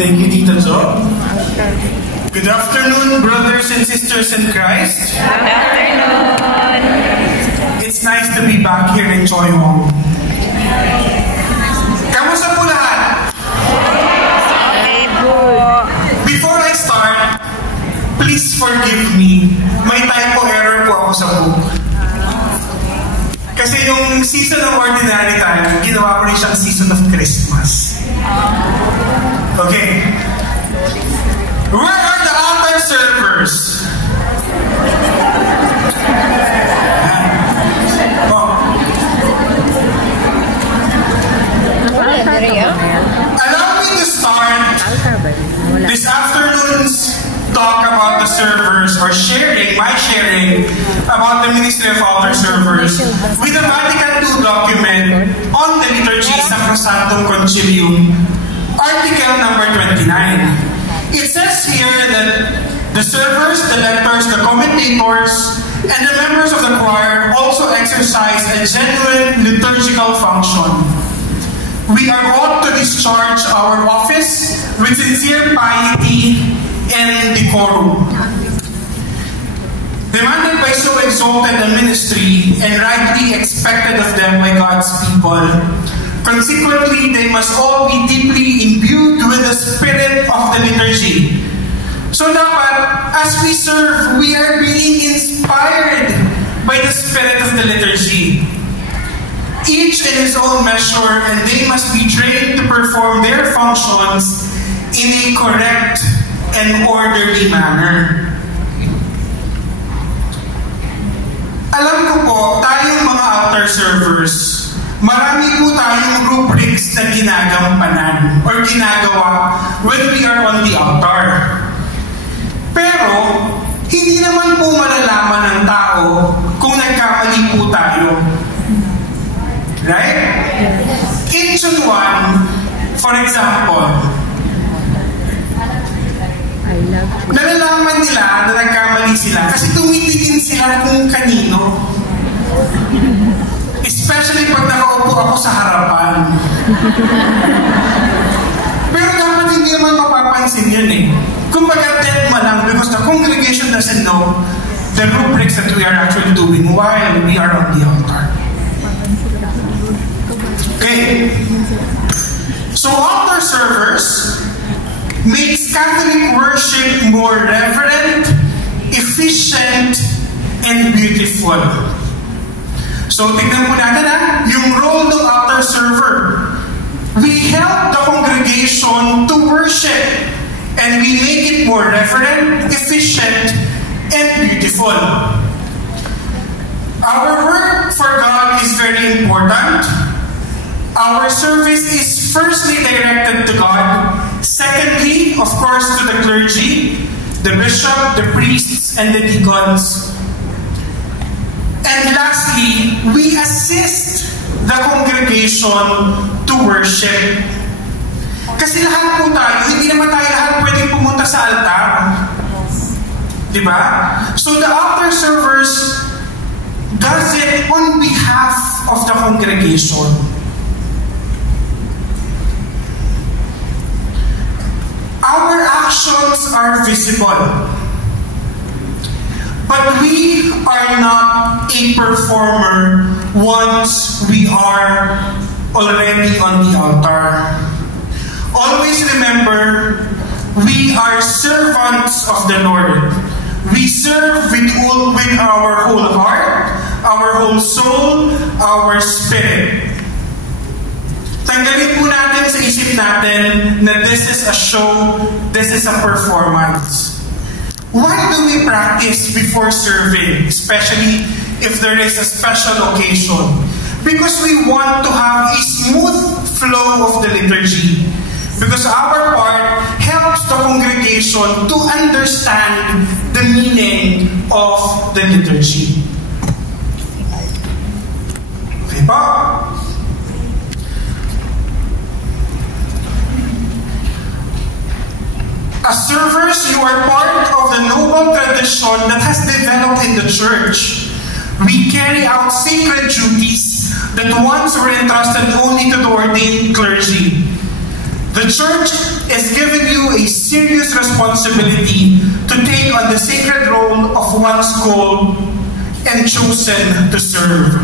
Thank you, Tita Jo. Good afternoon, brothers and sisters in Christ. Good afternoon. It's nice to be back here in Choi Hong. Kamusta po lahat? Before I start, please forgive me. May typo error po ako sa book. Kasi yung season of Ordinary Time, ginawa ko rin siyang season of Christmas. Okay. Where are the altar servers? Allow me to start this afternoon's talk about the servers, or my sharing about the Ministry of Altar Servers with the Vatican II document on the liturgy Sacrosanctum Concilium, article number 29. It says here that the servers, the lectors, the commentators, and the members of the choir also exercise a genuine liturgical function. We are ought to discharge our office with sincere piety and decorum. Demanded by so exalted a ministry and rightly expected of them by God's people, consequently, they must all be deeply imbued with the spirit of the liturgy. So dapat, as we serve, we are being inspired by the spirit of the liturgy. Each in his own measure, and they must be trained to perform their functions in a correct and orderly manner. Alam ko po, tayong mga altar servers, marami po tayong rubrics na ginagampanan or ginagawa when we are on the altar. Pero, hindi naman po malalaman ng tao kung nagkamali po tayo. Right? In June 1, for example, nalalaman nila na nagkamali sila kasi tumitingin sila kung kanino. Especially pag nakaupo ako sa harapan. Pero dapat hindi naman mapapansin yun eh. Kumbaga dead ma lang because the congregation doesn't know the rubrics that we are actually doing while we are on the altar. Okay. So altar servers makes Catholic worship more reverent, efficient, and beautiful. So tignan po natin yung role ng altar server. We help the congregation to worship, and we make it more reverent, efficient, and beautiful. Our work for God is very important. Our service is firstly directed to God. Secondly, of course, to the clergy, the bishop, the priests, and the deacons. And lastly, we assist the congregation to worship. Kasi lahat po tayo, hindi naman tayo lahat pwedeng pumunta sa altar. Diba? So the altar servers does it on behalf of the congregation. Our actions are visible, but we are not a performer once we are already on the altar. Always remember, we are servants of the Lord. We serve with our whole heart, our whole soul, our spirit. Tanggalin po natin sa isip natin na this is a show, this is a performance. Why do we practice before serving, especially if there is a special occasion? Because we want to have a smooth flow of the liturgy. Because our part helps the congregation to understand the meaning of the liturgy. Okay ba? As servers, you are part of the noble tradition that has developed in the church. We carry out sacred duties that once were entrusted only to the ordained clergy. The church is giving you a serious responsibility to take on the sacred role of one's called and chosen to serve.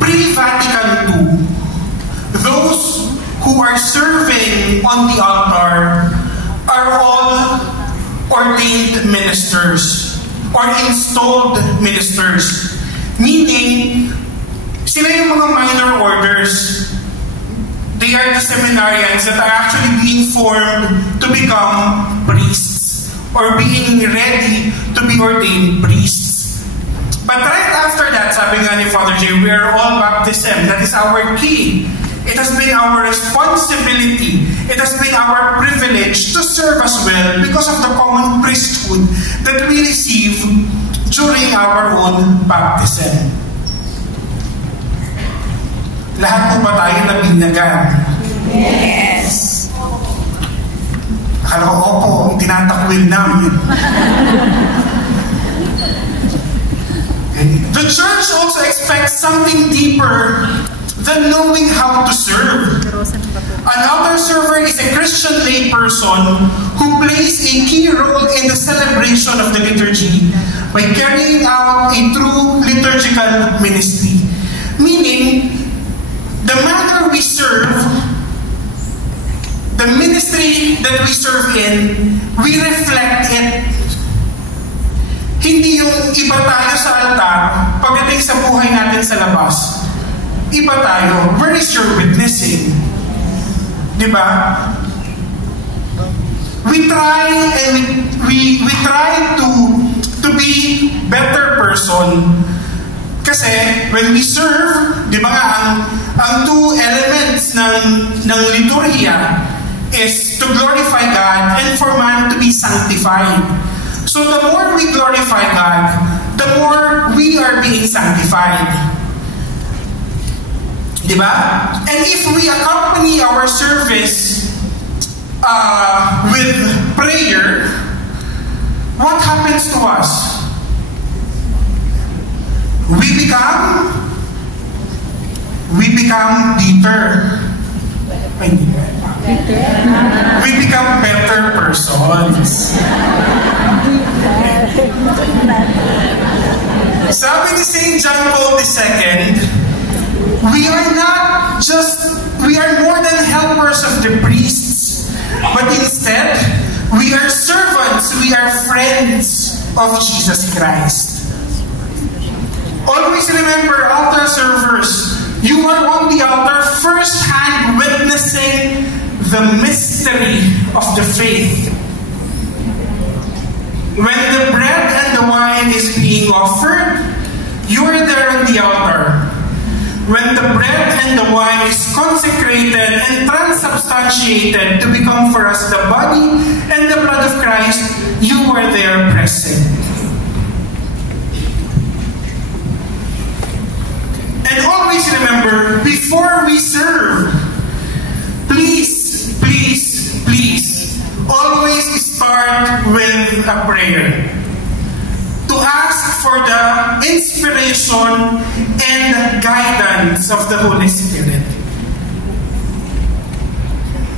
Pre-Vatican II, those who are serving on the altar are all ordained ministers or installed ministers. Meaning, sila yung mga minor orders. They are the seminarians that are actually being formed to become priests or being ready to be ordained priests. But right after that, sabi nga ni Father Jay, we are all baptism. That is our key. It has been our responsibility. It has been our privilege to serve as well because of the common priesthood that we receive during our own baptism. Lahat po ba tayo nabinyagan? Yes. Akala ko, opo, tinatakwil namin. The church also expects something deeper than knowing how to serve. An altar server is a Christian layperson who plays a key role in the celebration of the liturgy by carrying out a true liturgical ministry. Meaning, the manner we serve, the ministry that we serve in, we reflect it. Hindi yung iba tayo sa altar, pagdating sa buhay natin sa labas, iba tayo. Where is your witnessing? Diba? We try and we try to be better person. Kasi when we serve, di ba nga, ang two elements ng liturgia is to glorify God and for man to be sanctified. So the more we glorify God, the more we are being sanctified. Di ba? And if we accompany our service with prayer, what happens to us? We become deeper. We become better persons. Sabi ni St. John Paul II, we are more than helpers of the priests, but instead, we are servants, we are friends of Jesus Christ. Always remember, altar servers, you are on the altar first-hand witnessing the mystery of the faith. When the bread and the wine is being offered, you are there on the altar. When the bread and the wine is consecrated and transubstantiated to become for us the body and the blood of Christ, you are there present. And always remember, before we serve, please, always start with a prayer. To ask for the inspiration and guidance of the Holy Spirit.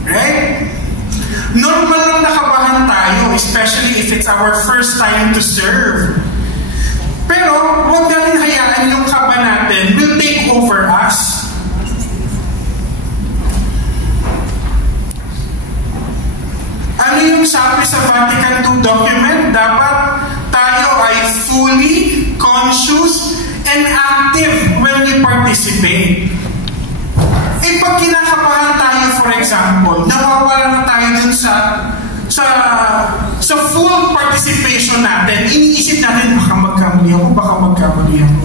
Right? Normal lang nakabahan tayo, especially if it's our first time to serve. Pero, huwag natin hayaan yung kaba natin will take over us. Ano yung sabi sa Vatican II document? Dapat tayo ay fully conscious and active when we participate. Eh, pag kinakabahan tayo, for example, nawawala na tayo dun sa full participation natin, iniisip natin, baka magkamali ako.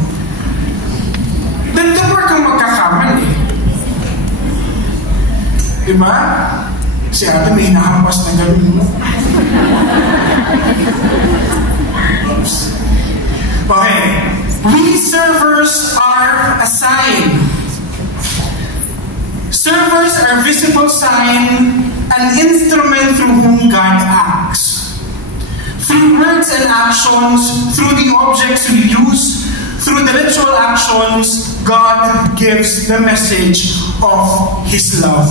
Then the more kang magkakamali. Diba? Si ate may nahampas na gano'n mo. Okay. We servers are a sign. Servers are visible sign, an instrument through whom God acts. Through words and actions, through the objects we use, through the ritual actions, God gives the message of His love.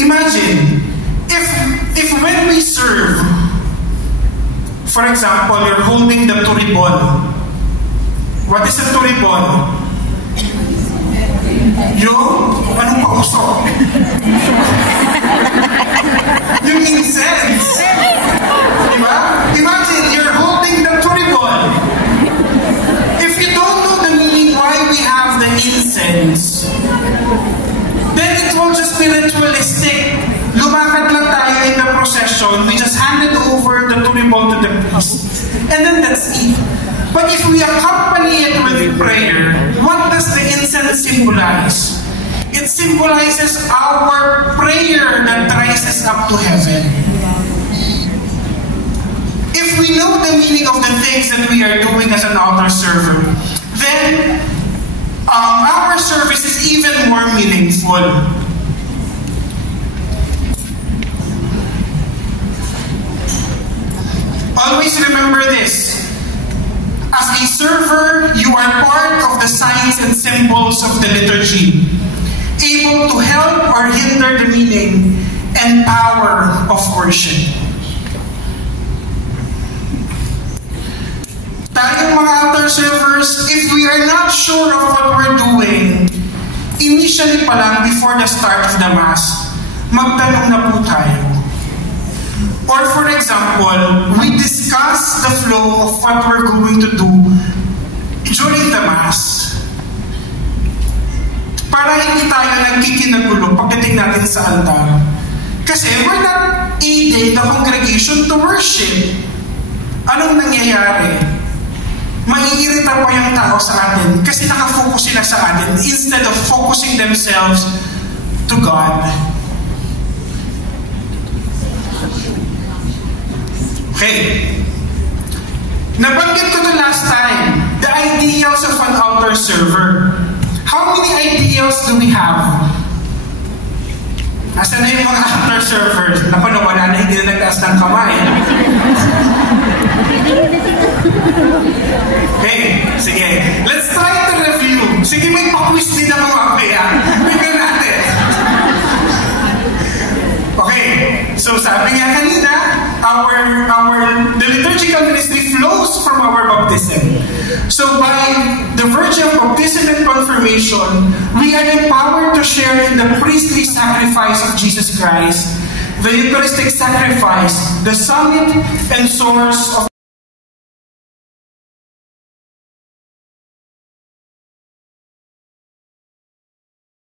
Imagine, if when we serve, for example, you're holding the turibon. What is a turibon? Yung, anong pausok? Yung incense. Diba? Imagine, you're holding the turibon. If you don't know the meaning why we have the incense, then it will just be ritualistic. Lumakad lang tayo in the procession, we just handed over the turibon to the priest, and then that's it. But if we accompany it with prayer, what does the incense symbolize? It symbolizes our prayer that rises up to heaven. If we know the meaning of the things that we are doing as an altar server, then our service is even more meaningful. Always remember this. As a server, you are part of the signs and symbols of the liturgy, able to help or hinder the meaning and power of worship. Tayong mga altar servers, if we are not sure of what we're doing, initially pa lang before the start of the Mass, magtanong na po tayo. Or for example, we discuss the flow of what we're going to do during the Mass. Para hindi tayo nagkikinagulo pagdating natin sa altar. Kasi we're not aiding the congregation to worship. Anong nangyayari? Maiirita pa yung tao sa atin kasi nakafocus sila sa atin instead of focusing themselves to God. Okay. Nabanggit ko to last time, the ideals of an altar server. How many ideals do we have? Nasaan na yung mga altar servers? Naku, wala na, hindi na nagtaas ng kamay. Okay, sige. Let's try to review. Sige, may pa-quiz din ako mamaya. Tingnan natin. Okay, so sabi nga kanina, the liturgical ministry flows from our baptism. So by the virtue of baptism and confirmation, we are empowered to share in the priestly sacrifice of Jesus Christ, the Eucharistic sacrifice, the summit and source of